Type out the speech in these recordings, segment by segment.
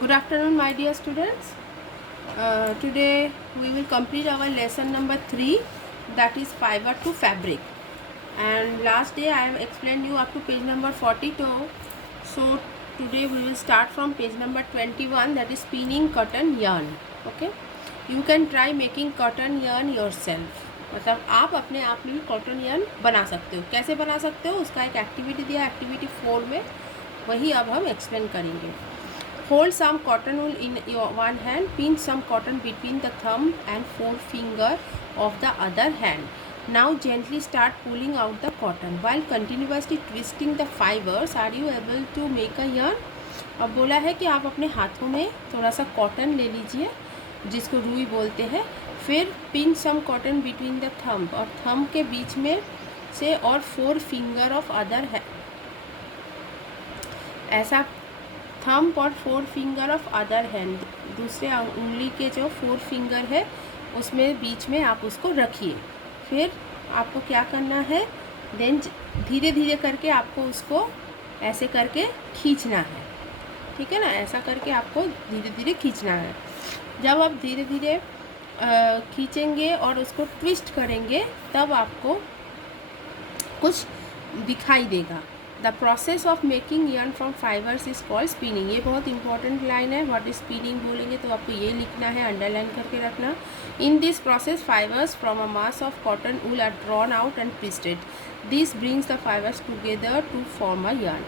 Good afternoon, my dear students. Today we will complete our lesson number 3, that is fiber to fabric. And last day I have explained you up to page number 42. So today we will start from page number 21, that is spinning cotton yarn. Okay, you can try making cotton yarn yourself. मतलब आप अपने आप में cotton yarn बना सकते हो. कैसे बना सकते हो उसका एक एक्टिविटी दिया, एक्टिविटी 4 में, वही अब हम एक्सप्लेन करेंगे. Hold some cotton wool in your one hand, pinch some cotton between the thumb and forefinger of the other hand. Now gently start pulling out the cotton while continuously twisting the fibers. Are you able to make a yarn? अब बोला है कि आप अपने हाथों में थोड़ा सा कॉटन ले लीजिए, जिसको रुई बोलते हैं. फिर pin some cotton between the thumb, और थंब के बीच में से और 4 फिंगर ऑफ अदर है, ऐसा थंब और 4 फिंगर ऑफ अदर हैंड, दूसरे उंगली के जो 4 फिंगर है उसमें बीच में आप उसको रखिए. फिर आपको क्या करना है, देन धीरे धीरे करके आपको उसको ऐसे करके खींचना है. ठीक है ना, ऐसा करके आपको धीरे धीरे खींचना है. जब आप धीरे धीरे खींचेंगे और उसको ट्विस्ट करेंगे तब आपको कुछ दिखाई देगा. The process of making yarn from fibres is called spinning. ये बहुत इंपॉर्टेंट लाइन है. व्हाट इज स्पिनिंग बोलेंगे तो आपको ये लिखना है, अंडरलाइन करके रखना. In this process fibres from a mass of cotton wool are drawn out and twisted. This brings the fibres together to form a yarn.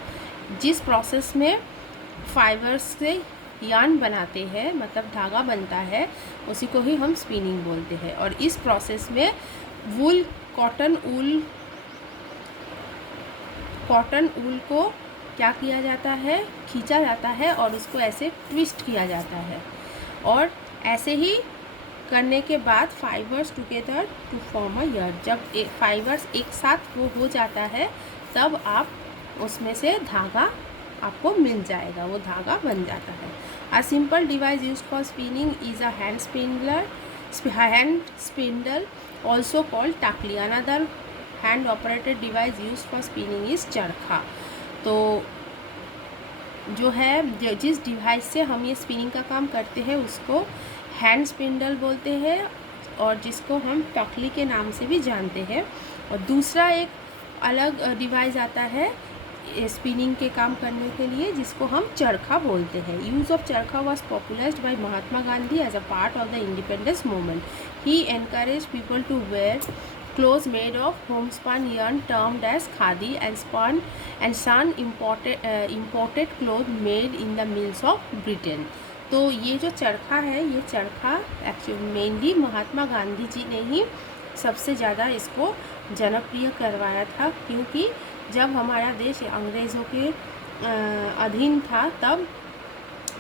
जिस प्रोसेस में फाइबर्स से yarn बनाते हैं, मतलब धागा बनता है, उसी को ही हम स्पिनिंग बोलते हैं. और इस प्रोसेस में वूल कॉटन ऊल को क्या किया जाता है, खींचा जाता है और उसको ऐसे ट्विस्ट किया जाता है. और ऐसे ही करने के बाद fibres together to form a yarn. जब फाइबर्स एक साथ वो हो जाता है तब आप उसमें से धागा आपको मिल जाएगा, वो धागा बन जाता है. A simple device used for spinning is a hand spindle also called takli. Another hand operated device use for spinning is charkha. तो जो है, जिस डिवाइस से हम ये स्पिनिंग का काम करते हैं उसको हैंड स्पिंडल बोलते हैं, और जिसको हम टकली के नाम से भी जानते हैं. और दूसरा एक अलग डिवाइस आता है स्पिनिंग के काम करने के लिए, जिसको हम चरखा बोलते हैं. Use of charkha was popularised by Mahatma Gandhi as a part of the independence movement. He encourage people to wear clothes made of homespun yarn termed as khadi and sun imported cloth made in the mills of Britain. तो ये जो चरखा है, ये चरखा actually mainly Mahatma Gandhi ji ने ही सबसे ज़्यादा इसको जनप्रिय करवाया था, क्योंकि जब हमारा देश अंग्रेज़ों के अधीन था तब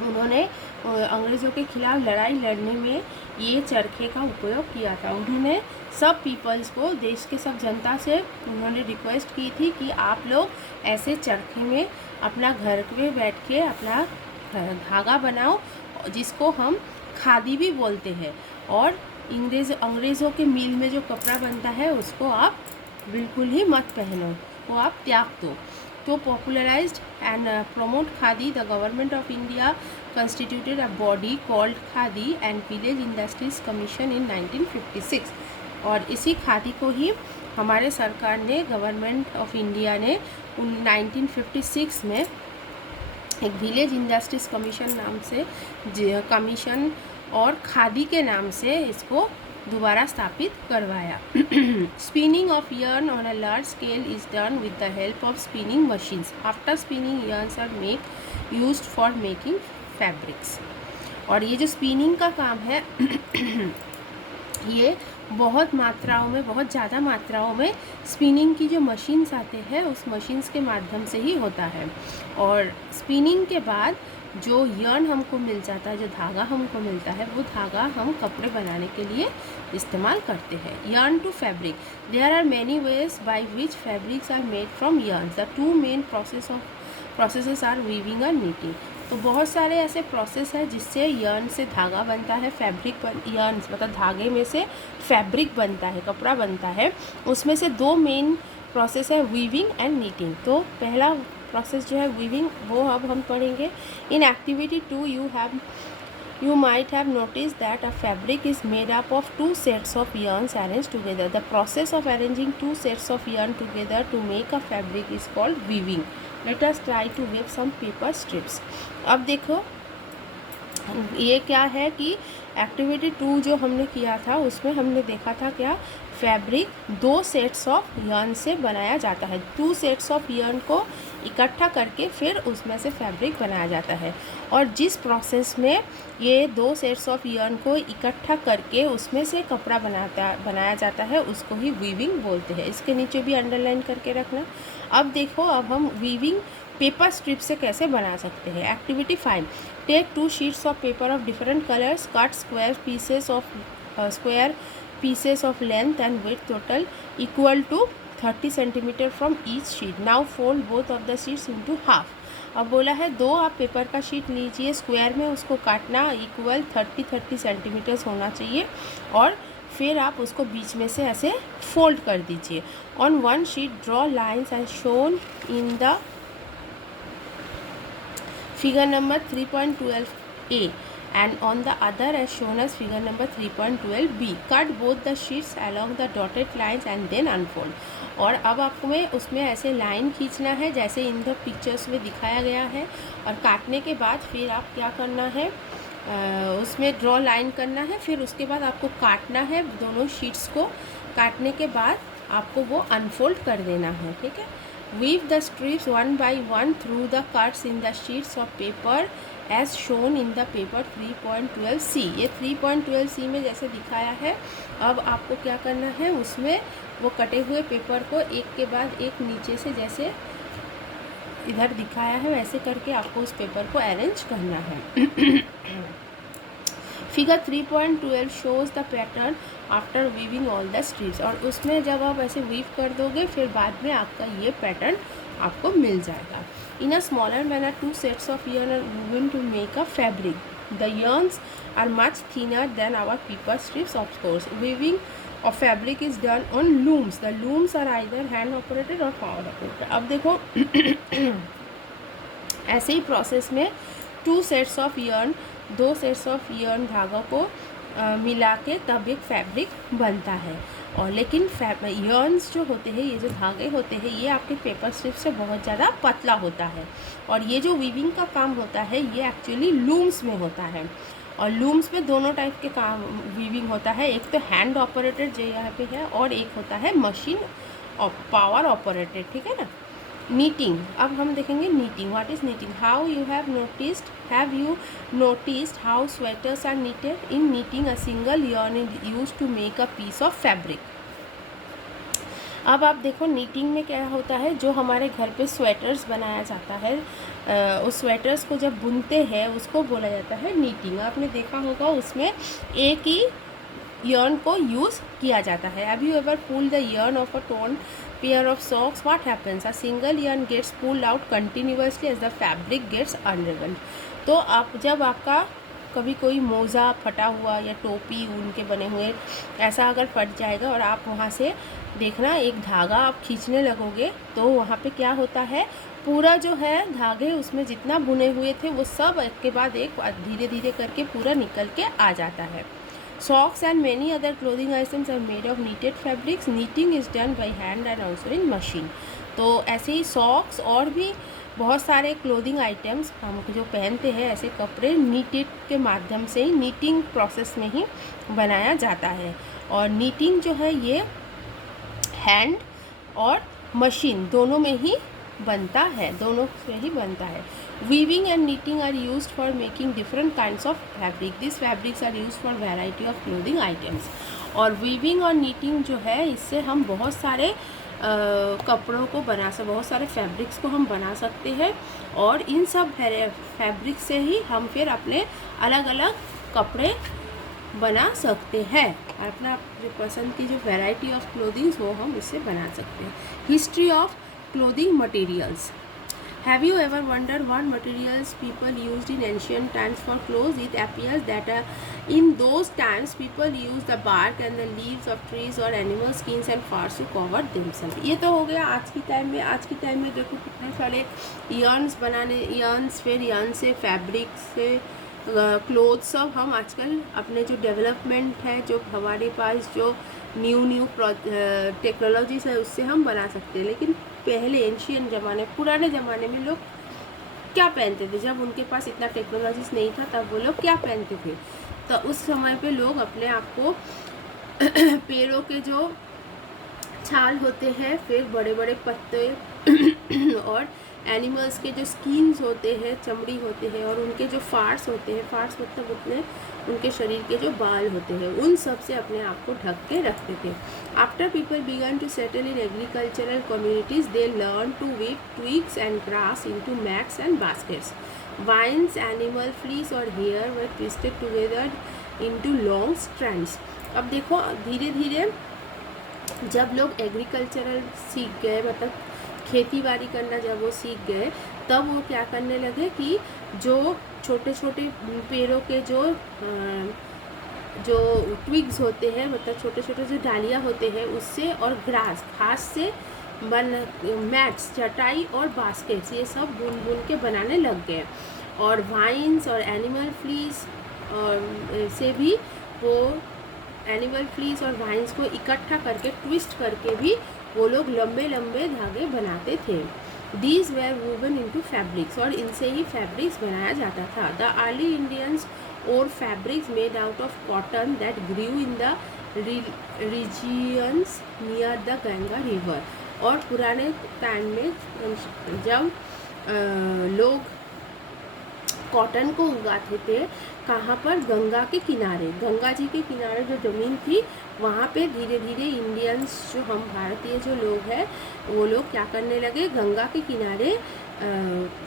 उन्होंने अंग्रेज़ों के खिलाफ़ लड़ाई लड़ने में ये चरखे का उपयोग किया था. उन्होंने सब पीपल्स को, देश के सब जनता से उन्होंने रिक्वेस्ट की थी कि आप लोग ऐसे चरखे में अपना घर में बैठ के अपना धागा बनाओ, जिसको हम खादी भी बोलते हैं. और अंग्रेज़ों के मिल में जो कपड़ा बनता है उसको आप बिल्कुल ही मत पहनो, वो आप त्याग दो. To popularized and promote khadi, the government of India constituted a body called Khadi and Village Industries Commission in 1956. और इसी खादी को ही हमारे सरकार ने, गवर्नमेंट ऑफ इंडिया ने 1956 में एक विलेज इंडस्ट्रीज कमीशन नाम से कमीशन और खादी के नाम से इसको दोबारा स्थापित करवाया. Spinning of yarn on a large scale is done with the help of spinning machines. After spinning yarns are used for making fabrics. और ये जो स्पिनिंग का काम है ये बहुत मात्राओं में, बहुत ज़्यादा मात्राओं में स्पिनिंग की जो मशीन्स आते हैं उस मशीन्स के माध्यम से ही होता है. और स्पिनिंग के बाद जो yarn हमको मिल जाता है, जो धागा हमको मिलता है, वो धागा हम कपड़े बनाने के लिए इस्तेमाल करते हैं. yarn to fabric. There are many ways by which fabrics are made from yarns. The two main processes are weaving और नीटिंग. तो बहुत सारे ऐसे प्रोसेस है जिससे yarn से धागा बनता है, yarn मतलब धागे में से फैब्रिक बनता है, कपड़ा बनता है. उसमें से 2 मेन प्रोसेस है, वीविंग एंड नीटिंग. तो पहला प्रोसेस जो है वीविंग, वो अब हम पढ़ेंगे। In activity 2 you might have noticed that a fabric is made up of two sets of yarns arranged together. The process of arranging two sets of yarn together to make a fabric is called weaving. Let us try to weave some paper strips. अब देखो ये क्या है कि activity 2 जो हमने किया था उसमें हमने देखा था क्या, फैब्रिक 2 सेट्स ऑफ यर्न से बनाया जाता है। 2 सेट्स ऑफ यर्न को इकट्ठा करके फिर उसमें से फैब्रिक बनाया जाता है। और जिस प्रोसेस में ये 2 सेट्स ऑफ यर्न को इकट्ठा करके उसमें से कपड़ा बनाया जाता है उसको ही वीविंग बोलते हैं। इसके नीचे भी अंडरलाइन करके रखना। अब देखो, अब हम वीविंग पेपर स्ट्रिप से कैसे बना सकते हैं। Activity 5, take 2 sheets of paper of different colours, cut square pieces of length and width total equal to 30 cm from each sheet. Now fold both of the sheets into half. अब बोला है 2 आप paper का sheet लीजिए, square में उसको काटना, equal 30 centimetres होना चाहिए, और फिर आप उसको बीच में से ऐसे फोल्ड कर दीजिए। On one sheet draw lines as shown in the figure number 3.12a and on the other as shown as figure number 3.12b. Cut both the sheets along the dotted lines and then unfold. और अब आपको उसमें ऐसे line खींचना है जैसे in the pictures में दिखाया गया है, और काटने के बाद फिर आप क्या करना है, उसमें ड्रॉ लाइन करना है, फिर उसके बाद आपको काटना है। दोनों शीट्स को काटने के बाद आपको वो अनफोल्ड कर देना है, ठीक है। Weave the strips one by one through the cuts in the sheets of paper as shown in the paper 3.12c. ये 3.12c में जैसे दिखाया है। अब आपको क्या करना है, उसमें वो कटे हुए पेपर को एक के बाद एक नीचे से जैसे इधर दिखाया है वैसे करके आपको उस पेपर को अरेंज करना है। Figure 3.12 shows the pattern after weaving all the strips. और उसमें जब आप ऐसे वीव कर दोगे फिर बाद में आपका ये पैटर्न आपको मिल जाएगा। In a smaller manner 2 sets of yarn are woven to make a fabric. The yarns are much thinner than our paper strips, of course. Weaving of fabric is done on looms. The looms are either hand operated or power operated. अब देखो ऐसे ही process में 2 sets of yarn, 2 sets of yarn धागों को मिला के तब एक फैब्रिक बनता है। और लेकिन yarns जो होते हैं, ये जो धागे होते हैं, ये आपके पेपर स्ट्रिप से बहुत ज़्यादा पतला होता है। और ये जो वीविंग का काम होता है ये एक्चुअली लूम्स में होता है। और लूम्स में दोनों टाइप के काम वीविंग होता है, एक तो हैंड ऑपरेटेड जो यहाँ पे है, और एक होता है मशीन पावर ऑपरेटेड, ठीक है ना। नीटिंग, अब हम देखेंगे knitting. What is knitting? Have you noticed how sweaters are knitted? In knitting a single yarn is used to make a piece of fabric. अब आप देखो नीटिंग में क्या होता है, जो हमारे घर पे स्वेटर्स बनाया जाता है, उस स्वेटर्स को जब बुनते हैं उसको बोला जाता है नीटिंग। आपने देखा होगा उसमें एक ही yarn को यूज़ किया जाता है। Have you ever pulled the yarn of a torn pair of socks? What happens? A single yarn gets pulled out continuously as the fabric gets unraveled. तो आप जब आपका कभी कोई मोज़ा फटा हुआ या टोपी ऊन के बने हुए ऐसा अगर फट जाएगा और आप वहाँ से देखना एक धागा आप खींचने लगोगे तो वहाँ पे क्या होता है, पूरा जो है धागे उसमें जितना बुने हुए थे वो सब एक के बाद एक धीरे धीरे करके पूरा निकल के आ जाता है। Socks and many other clothing items are made of knitted fabrics. Knitting is done by hand and also in machine. तो ऐसे ही सॉक्स और भी बहुत सारे क्लोथिंग आइटम्स हम जो पहनते हैं ऐसे कपड़े नीटेड के माध्यम से ही नीटिंग प्रोसेस में ही बनाया जाता है। और नीटिंग जो है ये हैंड और मशीन दोनों में ही बनता है, दोनों से ही बनता है। Weaving and knitting are used for making different kinds of fabric. These fabrics are used for variety of clothing items. और weaving और knitting जो है इससे हम बहुत सारे कपड़ों को बहुत सारे फैब्रिक्स को हम बना सकते हैं। और इन सब फैब्रिक से ही हम फिर अपने अलग अलग कपड़े बना सकते हैं। अपना जो पसंद की जो वैरायटी ऑफ क्लोथिंग्स वो हम इससे बना सकते हैं। History of clothing materials. Have you ever wondered what materials people used in ancient times for clothes? It appears that in those times people used the bark and the leaves of trees or animal skins and furs to cover themselves. ये तो हो गया आज की time में। आज की time में देखो कितने सारे यर्न्स बनाने, यर्न्स, फिर यर्न से फैब्रिक से क्लोथ्स, सब हम आजकल अपने जो डेवलपमेंट है, जो हमारे पास जो न्यू टेक्नोलॉजीज है, उससे हम बना सकते हैं। लेकिन पहले एंशियन ज़माने, पुराने ज़माने में लोग क्या पहनते थे? जब उनके पास इतना टेक्नोलॉजीज नहीं था, तब वो लोग क्या पहनते थे? तो उस समय पे लोग अपने आप को पेड़ों के जो छाल होते हैं, फिर बड़े बड़े पत्ते और एनिमल्स के जो स्किन्स होते हैं, चमड़ी होते हैं, और उनके जो फार्स होते हैं, फार्स मतलब उतने उनके शरीर के जो बाल होते हैं, उन सब से अपने आप को ढक के रखते थे। After people began to settle in agricultural communities, they learn to weave twigs and grass into mats and baskets. Vines, animal fleece और hair were twisted together into long strands. अब देखो धीरे धीरे जब लोग एग्रीकल्चरल सीख गए, मतलब खेती बाड़ी करना जब वो सीख गए, तब वो क्या करने लगे कि जो छोटे छोटे पेड़ों के जो ट्विग्स होते हैं, मतलब छोटे छोटे जो डालियाँ होते हैं, उससे और घास से मैट्स, चटाई और बास्केट्स, ये सब बुन बुन के बनाने लग गए। और वाइन्स और एनिमल फ्लीस और से भी वो एनिमल फ्लीस और वाइन्स को इकट्ठा करके, ट्विस्ट करके भी वो लोग लंबे लंबे धागे बनाते थे। These were woven into fabrics, और इनसे ही फैब्रिक्स बनाया जाता था। द अर्ली इंडियंस और fabrics made out of cotton that grew in the regions near the Ganga river. और पुराने टाइम में जब लोग कॉटन को उगाते थे, कहाँ पर? गंगा के किनारे, गंगा जी के किनारे जो ज़मीन थी, वहाँ पे धीरे धीरे इंडियंस, जो हम भारतीय जो लोग हैं, वो लोग क्या करने लगे? गंगा के किनारे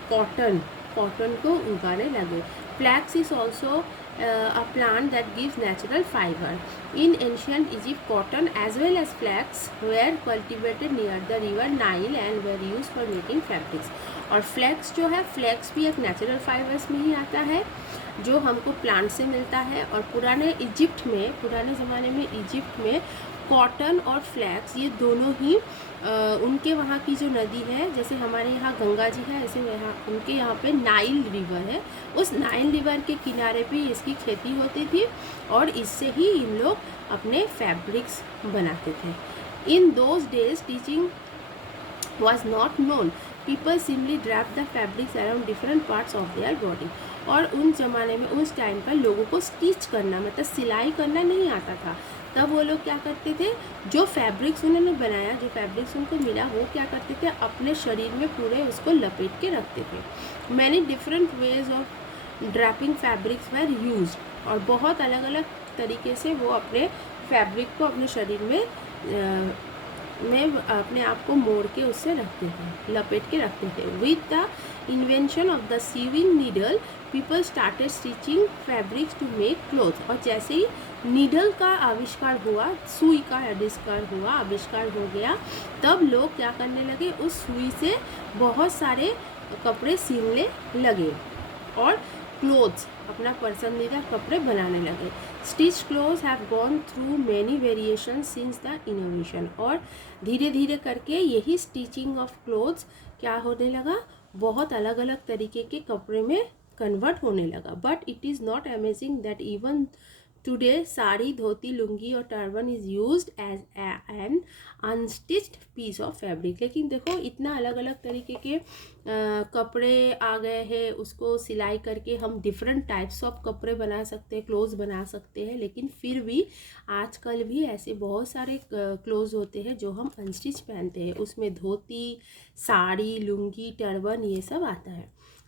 कॉटन को उगाने लगे. Flax is also a plant that gives natural fiber. In ancient Egypt, cotton as well as flax were cultivated near the river Nile and were used for making fabrics. और फ्लैक्स जो है, flex भी एक natural fibres में ही आता है, जो हमको प्लांट से मिलता है. और पुराने ज़माने में इजिप्ट में कॉटन और फ्लैक्स, ये दोनों ही उनके वहाँ की जो नदी है, जैसे हमारे यहाँ गंगा जी है, ऐसे उनके यहाँ पे नाइल रिवर है, उस नाइल रिवर के किनारे पे इसकी खेती होती थी, और इससे ही इन लोग अपने फैब्रिक्स बनाते थे. In those days teaching was not known. People simply wrapped the fabrics around different parts of their body. और उन ज़माने में, उस टाइम पर लोगों को स्टिच करना, मतलब सिलाई करना नहीं आता था. तब वो लोग क्या करते थे? जो फैब्रिक्स उन्होंने बनाया, जो फैब्रिक्स उनको मिला, वो क्या करते थे? अपने शरीर में पूरे उसको लपेट के रखते थे. Many different ways of draping fabrics were use, और बहुत अलग अलग तरीके से वो अपने फैब्रिक को अपने शरीर में अपने आप को मोड़ के उससे रखते थे, लपेट के रखते थे. With the invention of the sewing needle, people started stitching fabrics to make cloth. और जैसे ही नीडल का आविष्कार हुआ, सुई का आविष्कार हो गया, तब लोग क्या करने लगे? उस सुई से बहुत सारे कपड़े सीलने लगे और क्लोथ्स, अपना पसंदीदा कपड़े बनाने लगे. Stitch clothes have gone through many variation since the innovation. और धीरे धीरे करके यही स्टिचिंग ऑफ क्लोथ्स क्या होने लगा? बहुत अलग अलग तरीके के कपड़े में कन्वर्ट होने लगा. But it is not amazing that even today sari, dhoti, lungi और turban is used as an unstitched piece of fabric. लेकिन देखो, इतना अलग अलग तरीके के कपड़े आ गए हैं, उसको सिलाई करके हम डिफरेंट टाइप्स ऑफ कपड़े बना सकते हैं, क्लोथ्स बना सकते हैं. लेकिन फिर भी आजकल भी ऐसे बहुत सारे क्लोथ्स होते हैं जो हम अनस्टिच पहनते हैं. उसमें धोती, साड़ी, लुंगी, टर्बन, ये सब आता है.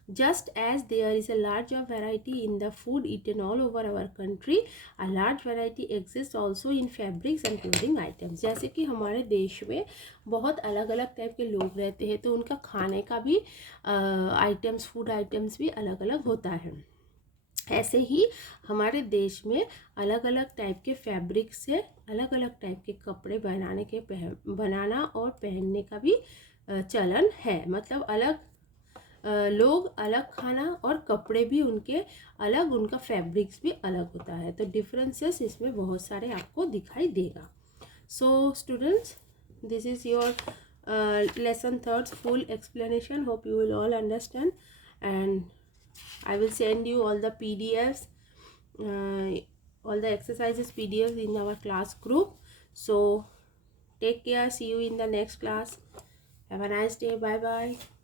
Just as there is a large variety in the food eaten all over our country, a large variety exists also in fabrics and clothing items. जैसे कि हमारे देश में बहुत अलग अलग टाइप के लोग रहते हैं, तो उनका खाने का भी आइटम्स, फूड आइटम्स भी अलग अलग होता है. ऐसे ही हमारे देश में अलग अलग टाइप के फैब्रिक से अलग अलग टाइप के कपड़े बनाना और पहनने का भी चलन है. मतलब अलग लोग अलग खाना और कपड़े भी उनके अलग, उनका फैब्रिक्स भी अलग होता है, तो डिफरेंसेस इसमें बहुत सारे आपको दिखाई देगा. So students, this is your lesson 3 full explanation. Hope you will all understand, and I will send you all the PDFs, all the exercises PDFs in our class group. So take care, see you in the next class. Have a nice day. Bye bye.